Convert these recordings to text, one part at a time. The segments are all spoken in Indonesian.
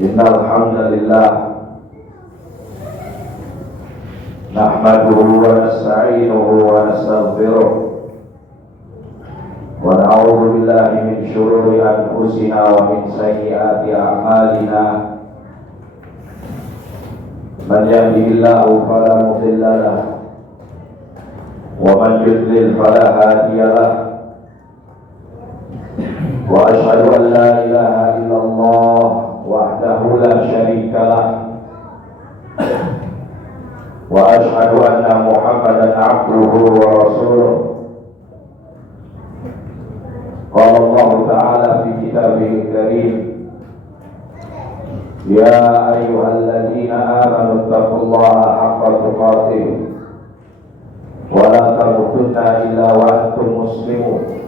Innal hamdalillah nahmaduhu wa nasta'inuhu wa nastaghfiruh wa na'udzu billahi min shururi anfusina wa min sayyiati a'malina. Man yahdihillahu fala mudilla lahu wa man yudlil fala hadiya lahu. Wa asyhadu an la ilaha illallah wahdahu la syarika lah wa asyhadu anna Muhammadan abduhu wa rasuluh. Qala Allah ta'ala fi kitabihil karim, ya ayyuhalladzina amanu taqullaha haqqa tuqatih wa la tamutunna illa wa antum muslimun.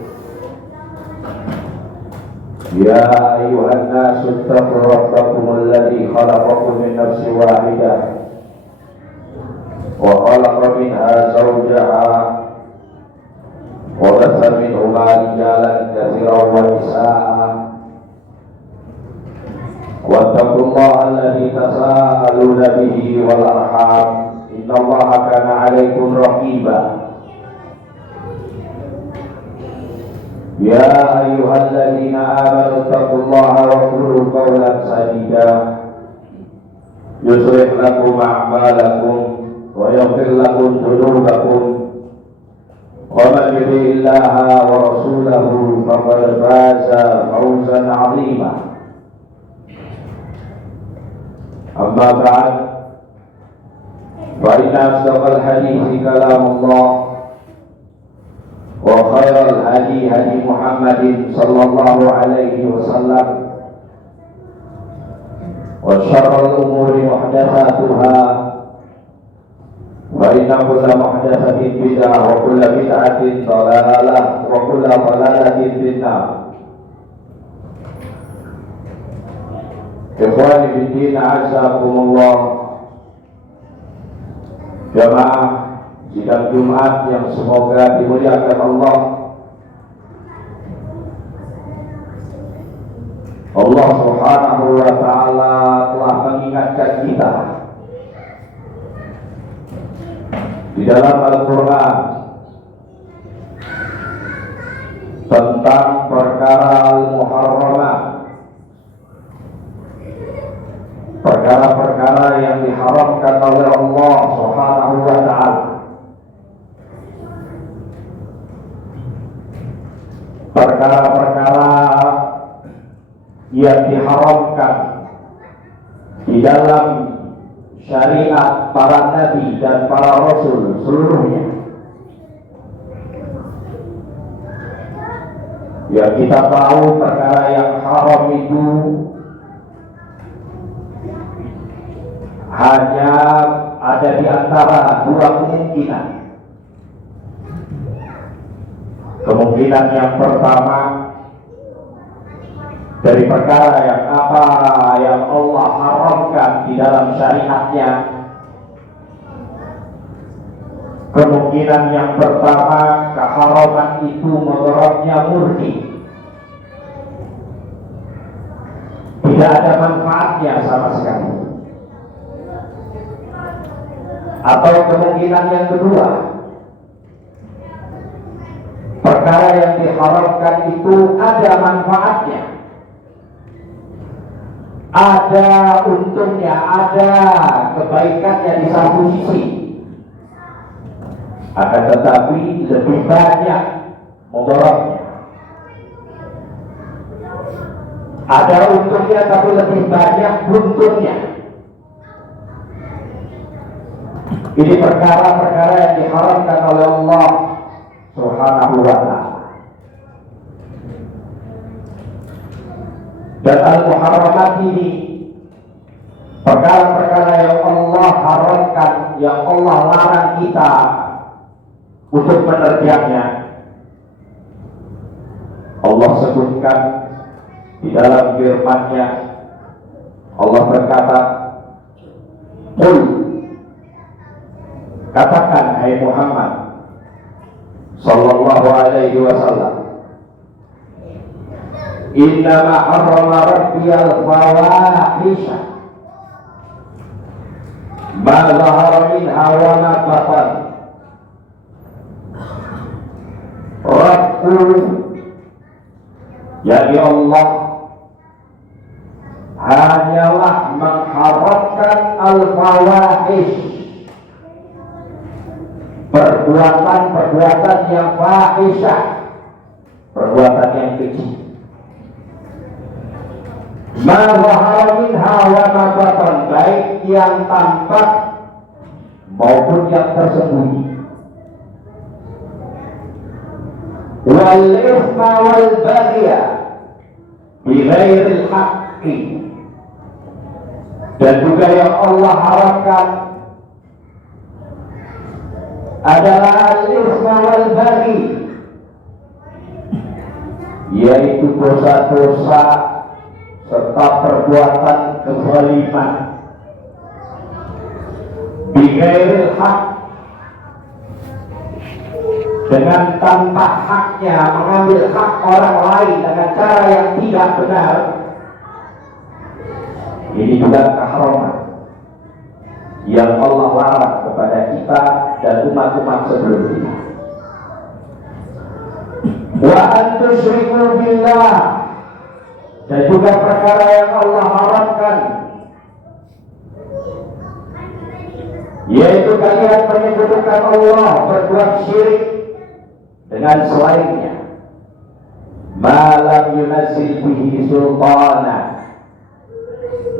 Ya ayyuhan nasu ittaqu rabbakum alladzi khalaqakum min nafsin wahidah wa khalaqa minha zawjaha wa batha minhuma rijalan katsiran wa nisaa'a wattaqullaha alladzi tasaaluna bihi wal arham innallaha kana 'alaykum raqiba. Ya ayyuhalladzina amanu taqullaha wa qulu qawlan sadida yuslih lakum a'malakum wa yaghfir lakum dhunubakum wa man yuti'illaha wa rasulahu faqad faza fawzan 'azima. Amma ba'd, fa inna asdaqal hadithi kalamullah wa khairal hadi hadi Muhammadin sallallahu alaihi wasallam wa syarrul umuri muhdatsatuha wa inna kulla muhdatsatin bid'ah wa kulla bid'atin dhalalah wa kulla dhalalatin finnar. Ikhwani fiddin, a'azzakumullah. Jamaah sidang Jumat yang semoga dimuliakan Allah. Allah Subhanahu wa ta'ala telah mengingatkan kita di dalam Al-Quran tentang perkara al-muharramah, perkara-perkara yang diharamkan oleh Allah Subhanahu wa ta'ala. Perkara-perkara yang diharamkan di dalam syariat para nabi dan para rasul seluruhnya. Yang kita tahu perkara yang haram itu hanya ada di antara dua kemungkinan. Kemungkinan yang pertama, dari perkara yang apa yang Allah haramkan di dalam syariatnya. Kemungkinan yang pertama, keharaman itu mudaratnya murni, tidak ada manfaatnya sama sekali. Atau kemungkinan yang kedua, perkara yang diharamkan itu ada manfaatnya, ada untungnya, ada kebaikannya di satu sisi, akan tetapi lebih banyak mudaratnya. Ada untungnya tapi lebih banyak buntutnya. Ini perkara-perkara yang diharamkan oleh Allah Subhanahu wa ta'ala. Dan al-muharramat ini perkara-perkara yang Allah haramkan, yang Allah larang kita untuk menerjangnya. Allah sebutkan di dalam firman-Nya. Allah berkata, "Qul," katakan hai Muhammad sallallahu alaihi wasallam, Innama harrama rabbiyal fawahisha ma zahara minha wa ma batan. Rabbu, yakni Allah, hanyalah mengharamkan al-fawahish, perbuatan-perbuatan yang fahisyah, perbuatan yang keji. Ma zahara minha wa ma batan, baik yang tampak maupun yang tersembunyi. Wal ithma wal baghya bi ghairil haqqi, dan juga yang Allah haramkan adalah al-ithma wal baghi, yaitu dosa-dosa serta perbuatan kezaliman bi ghairil haqq, dengan tanpa haknya, mengambil hak orang lain dengan cara yang tidak benar. Ini juga keharaman yang Allah larang kepada kita dan umat-umat sebelum kita. Wa an tusyriku billah, dan juga perkara yang Allah haramkan, yaitu kalian menyekutukan Allah, berbuat syirik dengan selainnya. Malam yunazzil bihi sultana,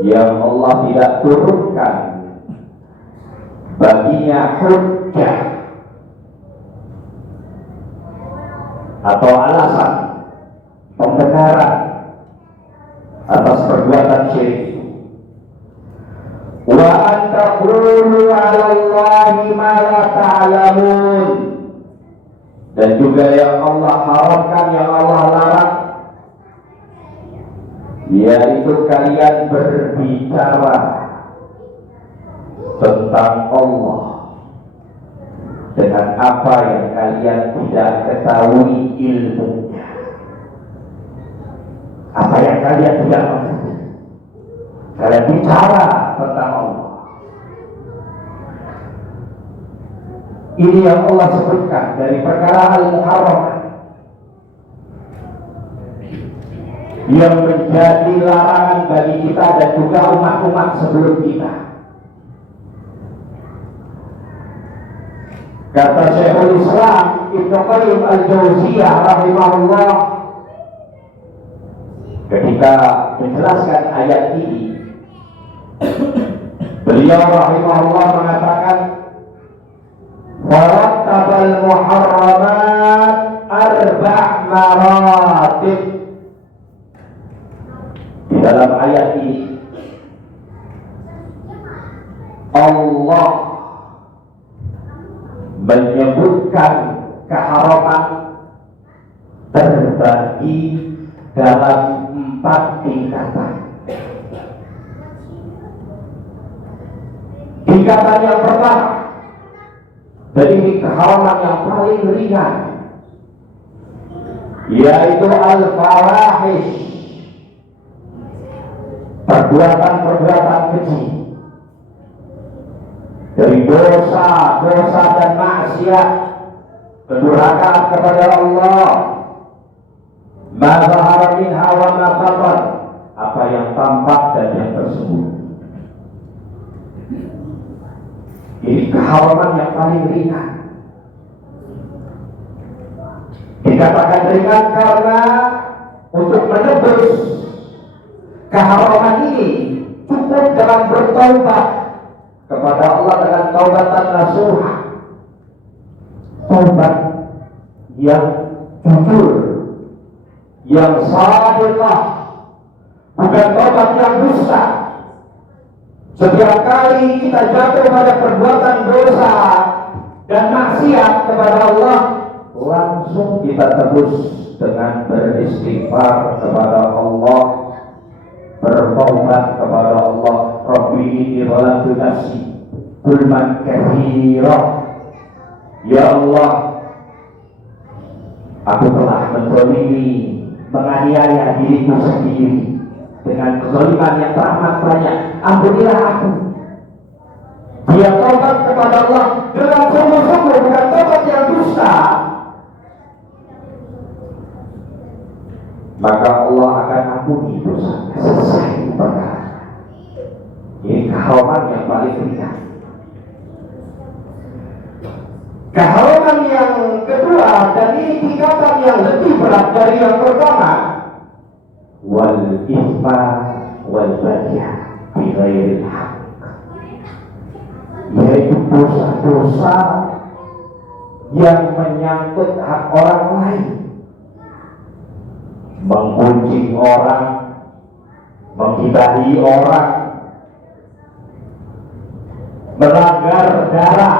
yang Allah tidak turunkan baginya hujjah atau alasan pembenaran atas perbuatan syirik. Wa an taqulu 'ala Allahi ma la ta'lamun, dan juga yang Allah haramkan, yang Allah larang, yaitu kalian berbicara tentang Allah dengan apa yang kalian tidak ketahui ilmunya, apa yang kalian tidak mengerti. Kalian bicara tentang Allah. Ini yang Allah sebutkan dari perkara al-muharram yang menjadi larangan bagi kita dan juga umat-umat sebelum kita. Kata Syekhul Islam Ibnu Qayyim al-Jauziyah rahimahullah ketika menjelaskan ayat ini, beliau rahimahullah mengatakan, warattabal muharramat arba' maratib. Di dalam ayat ini Allah menyebutkan keharaman terbagi dalam 4 tingkatan. Tingkatan yang pertama, dari keharaman yang paling ringan, yaitu al-fawahish, perbuatan-perbuatan keji, dari dosa dan maksiat, kedurhakaan kepada Allah, ma zahara minha wa ma batan, apa yang tampak dan yang tersembunyi. Ini keharaman yang paling ringan. Dikatakan ringan karena untuk menebus keharaman ini cukup dengan bertaubat kepada Allah dengan taubatan nasuha, taubat yang jujur, yang shadiqah, bukan taubat yang dusta. Setiap kali kita jatuh pada perbuatan dosa dan maksiat kepada Allah, langsung kita tebus dengan beristighfar kepada Allah, bertaubat kepada Allah. Rabbi inni zalamtu nafsi zulman katsira, ya Allah, aku telah menzalimi menganiaya diriku sendiri dengan kezaliman yang teramat banyak. Ampunilah aku. Dia tobat kepada Allah dengan sungguh-sungguh, bukan tobat yang dusta. Maka Allah akan ampuni dosa. Selesai perkara. Ini keharuman yang paling ringan. Keharuman yang kedua, dan ini tingkatan yang lebih berat dari yang pertama, wal isma wal bagyah bi ghairil haq, yaitu dosa-dosa yang menyangkut hak orang lain, menggunjing orang, menggibahi orang, melanggar darah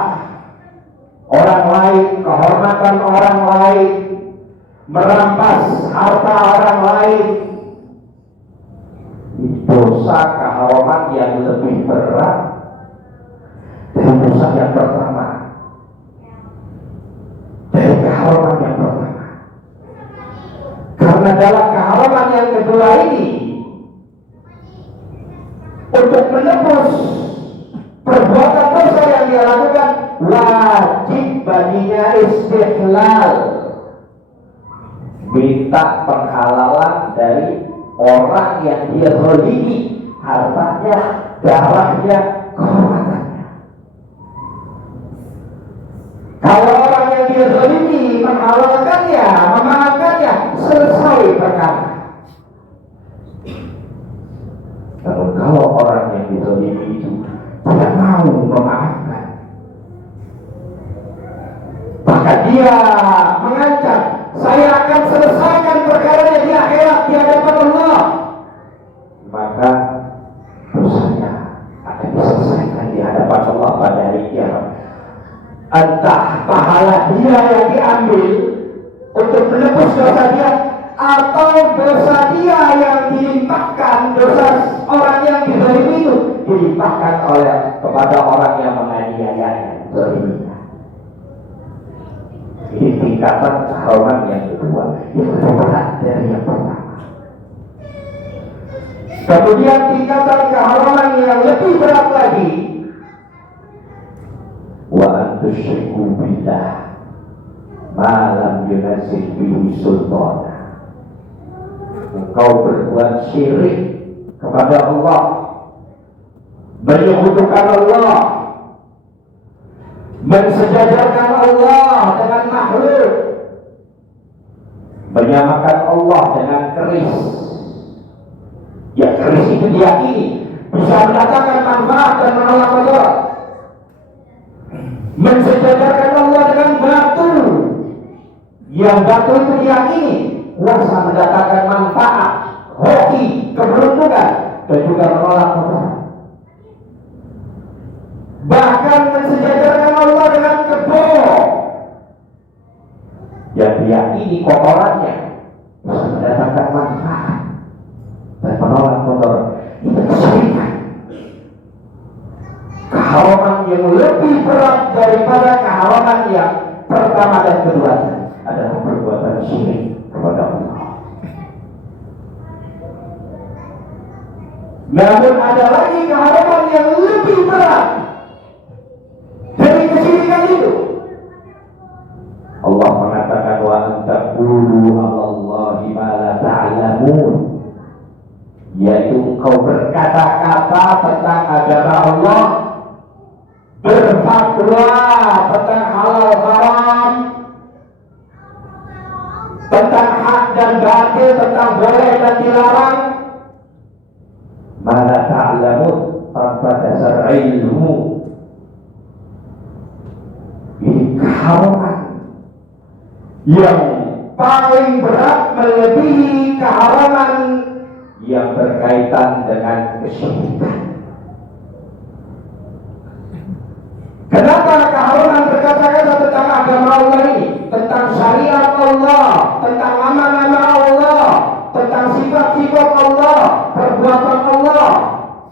orang lain, kehormatan orang lain, merampas harta orang lain. Dosa keharuman yang lebih berat dari dosa yang pertama, dari keharuman yang pertama. Karena dalam keharuman yang kedua ini, untuk menebus perbuatan dosa yang dia lakukan, wajib baginya istihlal, minta penghalalan dari orang yang dia zalimi hartanya, darahnya, kehormatannya. Kalau orang yang dia zalimi menghalalkannya, memaafkannya, selesai perkara. Namun kalau orang yang dizalimi itu tidak mau memaafkan, maka dia mengancam, saya akan selesaikan perkaranya di akhirat di hadapan Allah. Maka dosanya akan diselesaikan di hadapan Allah pada hari kiamat. Entah pahala dia yang diambil untuk menebus dosa dia, atau dosa dia yang dilimpahkan, dosa orang yang dizalimi itu dilimpahkan oleh kepada orang yang menganiayanya, zaliminya. Ini tingkatan keharuman yang kedua, yang lebih berat dari yang pertama. Kemudian tingkatan keharuman yang lebih berat lagi, wa antusyriku billah ma lam yunazil bihi sultana. Engkau berbuat syirik kepada Allah, menyekutukan Allah, mensejajarkan Allah dengan makhluk, menyamakan Allah dengan keris. Ya, keris itu diyakini bisa mendatangkan manfaat dan menolak mudarat. Mensejajarkan Allah dengan batu, yang batu itu diyakini kuasa mendatangkan manfaat, hoki, keberuntungan, dan juga menolak mudarat. Bahkan mensejajarkan Allah dengan kebo, yang diyakini kotorannya bisa mendatangkan manfaat dan menolak mudarat. Itu kesyirikan. Keharuman yang lebih berat daripada keharuman yang pertama dan kedua adalah perbuatan syirik kepada Allah. Namun ada lagi keharuman yang lebih berat dari kesyirikan itu. Allah mengatakan, wa antaqulu 'alallahi ma la ta'lamun, yaitu engkau berkata-kata tentang agama Allah, berfatwa tentang halal haram, tentang hak dan batil, tentang boleh dan dilarang, ma la ta'lamun, tanpa dasar ilmu. Ini keharuman yang paling berat, melebihi keharuman yang berkaitan dengan kesyirikan. Kenapa keharuman berkata-kata tentang agama Allah ini, tentang syariat Allah, tentang nama-nama Allah, tentang sifat-sifat Allah, perbuatan Allah,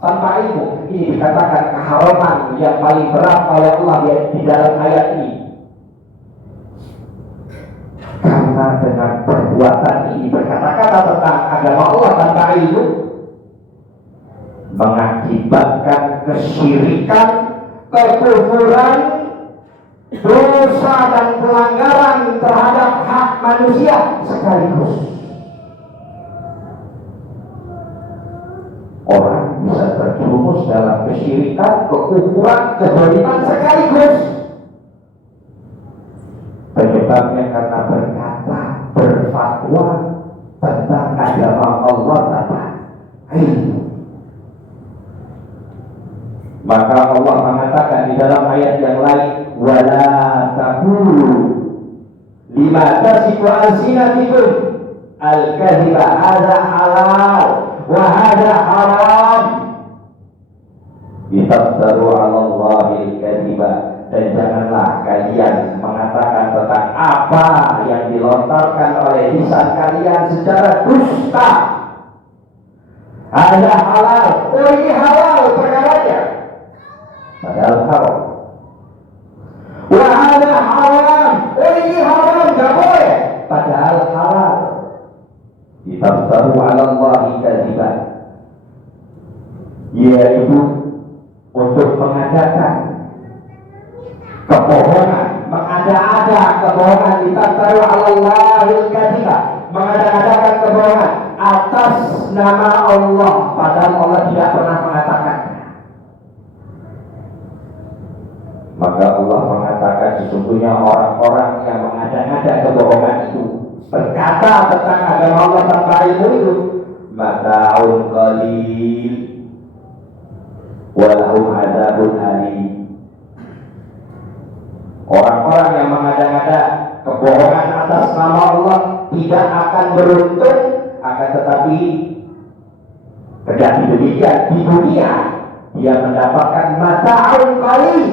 tanpa ilmu? Ini dikatakan keharuman yang paling berat oleh Allah di dalam ayat ini. Karena dengan perbuatan ini berkata-kata berkata-kata tentang agama Allah tanpa ilmu mengakibatkan kesyirikan, kekufuran, dosa dan pelanggaran terhadap hak manusia sekaligus. Orang bisa terjerumus dalam kesyirikan, kekufuran, kezaliman sekaligus. Penyebabnya karena berkata, berfatwa tentang agama Allah tanpa ilmu. Maka Allah mengatakan di dalam ayat yang lain, wala taqulu lima tasifu alsinatikum al-kadhiba hadza halal wa hadza haram litaftaru 'ala Allahi al-kadhiba. Dan janganlah kalian mengatakan tentang apa yang dilontarkan oleh lisan kalian secara dusta. Hadza halal, ini halal perkaranya, padahal haram. Wa hadza haram, ini haram, enggak boleh, padahal halal. Ditaftaru 'ala Allahi kadziban, yaitu untuk mengadakan kebohongan, mengada-ada kebohongan. Ditaftaru 'ala Allahi kadziban, mengada-adakan kebohongan atas nama Allah, padahal Allah tidak pernah mengatakan. Maka Allah mengatakan sesungguhnya orang-orang yang mengada-ada kebohongan itu, berkata tentang agama Allah tanpa ilmu itu, mata'un qalil walahum adzabun alim. Orang-orang yang mengada-ngada kebohongan atas nama Allah tidak akan beruntung, akan tetapi terjadi demikian di dunia, dia mendapatkan mata'un qalil,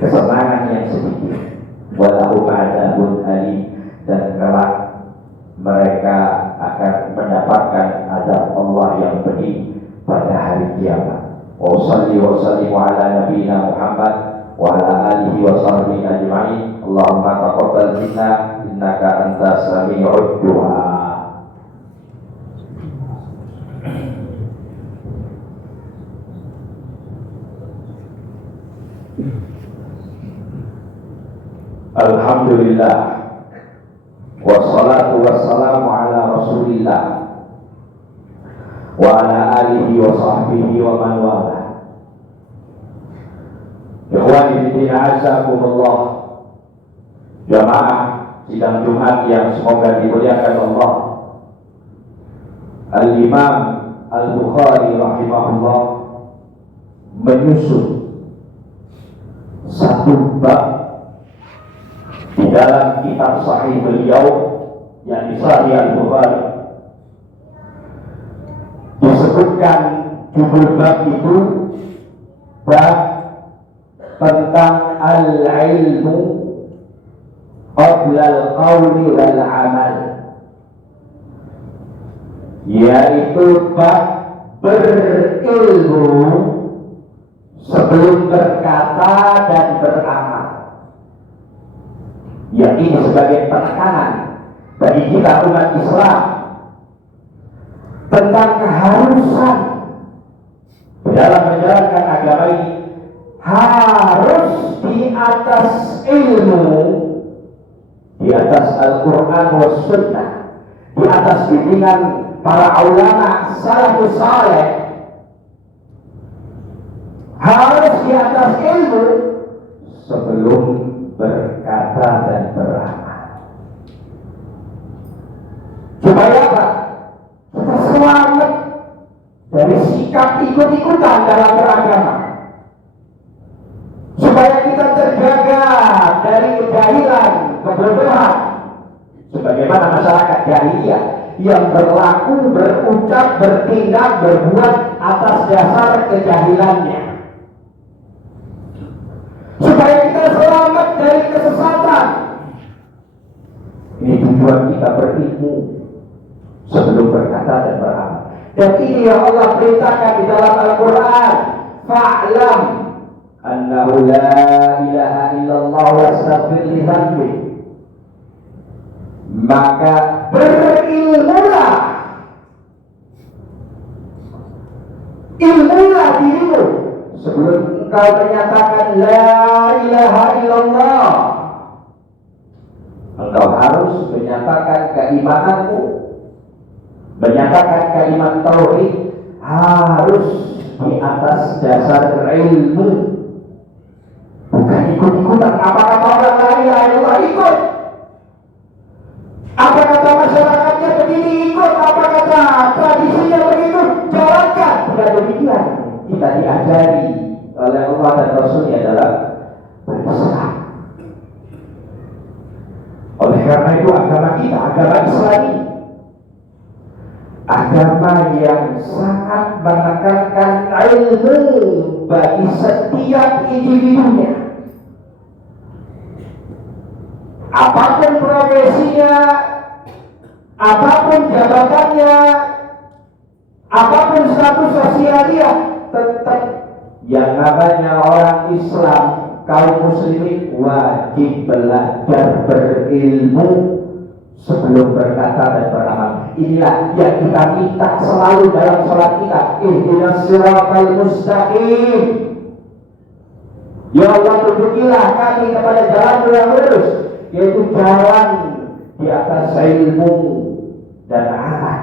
kesenangan yang sedikit, walahum adzabun alim, dan kelak mereka akan mendapatkan azab Allah yang pedih pada hari kiamat. Wa salli wa sallim ala nabiyyina Muhammad wa ala alihi wa sahbihi ajma'in. Allahumma taqabbal minna innaka antas sami'ud du'a. Alhamdulillah wassalatu wassalamu ala Rasulillah wa ala alihi wa sahbihi wa man wala. Ikhwani fillah, azakumullah. Jamaah sidang Jumat yang semoga dimuliakan Allah. Al-Imam Al-Bukhari rahimahullah menyusun satu bab di dalam kitab sahih beliau yang Sahih Al-Bukhari. Disebutkan judul bab itu bab tentang al-ilmu qabla al-qawli wal amal, yaitu bab berilmu sebelum berkata dan beramal. Yang ini sebagai penekanan bagi kita umat Islam tentang keharusan dalam menjalankan agama ini harus di atas ilmu, di atas Al-Quran wa Sunnah, di atas bimbingan para ulama salafus saleh, harus di atas ilmu sebelum berkata dan beramal. Supaya apa? Kita selamat dari sikap ikut-ikutan dalam beragama, supaya kita terjaga dari kejahilan, kebodohan, sebagaimana masyarakat jahiliyah yang berlaku, berucap, bertindak, berbuat atas dasar kejahilannya, supaya kita selamat dari kesesatan. Ini tujuan kita berilmu sebelum berkata dan beramal. Dan ini yang Allah perintahkan di dalam Al-Quran, fa'lam annahu la ilaha illallah wastaghfir li dhanbi. maka berilmulah dirimu sebelum engkau menyatakan la ilaha illallah. Engkau harus menyatakan keimananmu, menyatakan keiman tauhid harus di atas dasar ilmu, bukan ikut-ikutan. Apa kata orang la ilaha illallah ikut, apa kata masyarakatnya begini ikut, apa kata tradisinya begitu jalankan. Bukan demikian. Kita diajari oleh Allah dan Rasulnya adalah berislam. Oleh karena itu agama kita, agama Islam, agama yang sangat menekankan ilmu bagi setiap individunya. Apapun profesinya, apapun jabatannya, apapun status sosial dia, tetap yang namanya orang Islam, kaum muslimin wajib belajar berilmu sebelum berkata dan beramal. Inilah yang kita minta selalu dalam sholat kita. Ihdinas siratal mustaqim. Ya Allah, tunjukilah kami kepada jalan yang lurus, yaitu jalan di atas ilmu dan amal.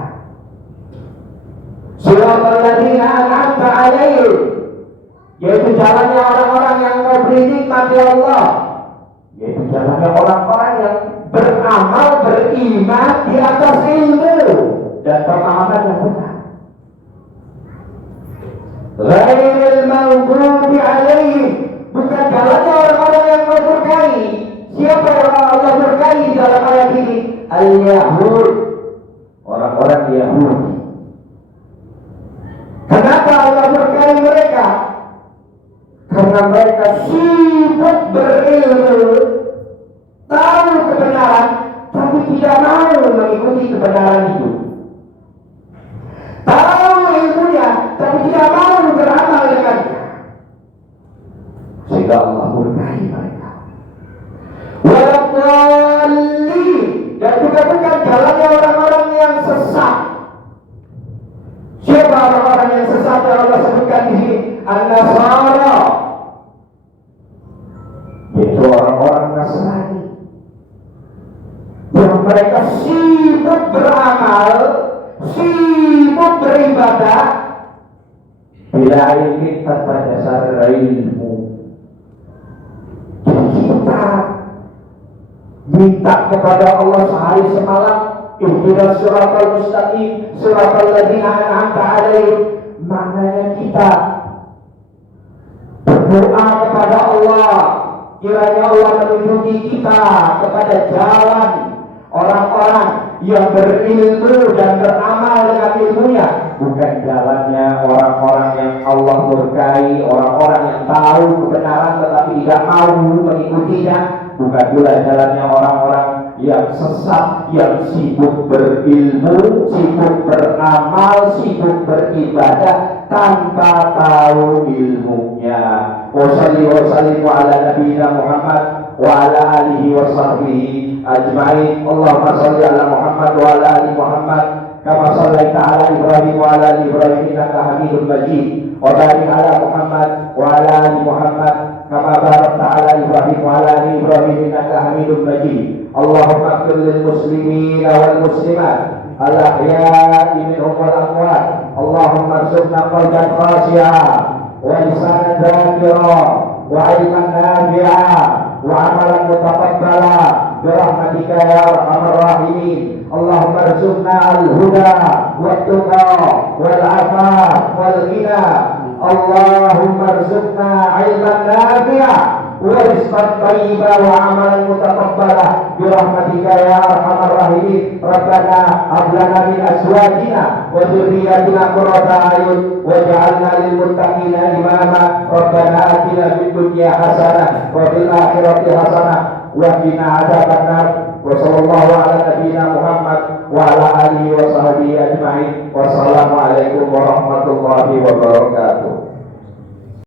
Siratal ladzina an'amta 'alaihim, yaitu jalannya orang-orang yang kau beri nikmat ya Allah, yaitu jalannya orang-orang yang beramal, beriman di atas ilmu dan pemahaman yang benar. Ghairil maghdubi 'alaihim, bukan jalannya orang-orang yang kau murkai. Siapa yang Allah murkai dalam ayat ini? Al-Yahud, orang-orang Yahudi. Kenapa Allah murkai mereka? Karena mereka sibuk berilmu, tahu kebenaran, tapi tidak mau mengikuti kebenaran itu. Tahu ilmunya, tapi tidak mau beramal dengannya. Sehingga Allah murkai mereka. Walaqali, dan juga bukan jalannya orang-orang yang sesat. Siapa orang-orang yang sesat yang Allah sebutkan di sini? An-Nasara, yaitu orang-orang Nasrani yang mereka sibuk beramal, sibuk beribadah bila ilmu tanpa dasar ilmu. Jadi kita minta kepada Allah sehari semalam, ihdinas siratal mustaqim, siratal ladzina an'amta 'alaihim. Maknanya kita berdoa kepada Allah, kiranya Allah menunjuki kita kepada jalan orang-orang yang berilmu dan beramal dengan ilmunya, bukan jalannya orang-orang yang Allah murkai, orang-orang yang tahu kebenaran tetapi tidak mau mengikutinya, bukan pula jalannya orang-orang yang sesat, yang sibuk berilmu, sibuk beramal, sibuk beribadah tanpa tahu ilmunya. Wassalli wa sallimu ala nabiyyina Muhammad wa ala alihi wa sahbihi ajma'in. Allahumma salli ala Muhammad wa ala ali Muhammad kama shallaita ala Ibrahim wa ala ali Ibrahim innaka Hamidum Majid. Wa barik ala Muhammad wa ala ali Muhammad kama barakta ala Ibrahim wa ala ali Ibrahim innaka Hamidum Majid. Allahumma ighfir lil muslimina wal muslimat al-ahya'i minhum wal amwat. Allahumma arzuqna qalban khashi'a wa lisanan dzakira wa 'ilman nafi'a wa 'amalan mutaqabbala birahmatika ya arhamar rahimin. Allahumma arzuqna al-huda wat-tuqa wal-'afaf wal-ghina. Allahumma arzuqna 'ilman nafi'a wa rizqan thayyiban wa 'amalan mutaqabbala birahmatika ya arhamar rahimin. Rabbana hab lana min azwajina wa dhurriyyatina qurrata a'yun waj'alna lil muttaqina imama. Rabbana atina fid dunya hasanah wa fil akhirati hasanah wa qina adzabannar. Wa sallallahu ala nabiyyina Muhammad wa ala alihi wa sahbihi ajma'in. Wassalamu alaikum warahmatullahi wabarakatuh.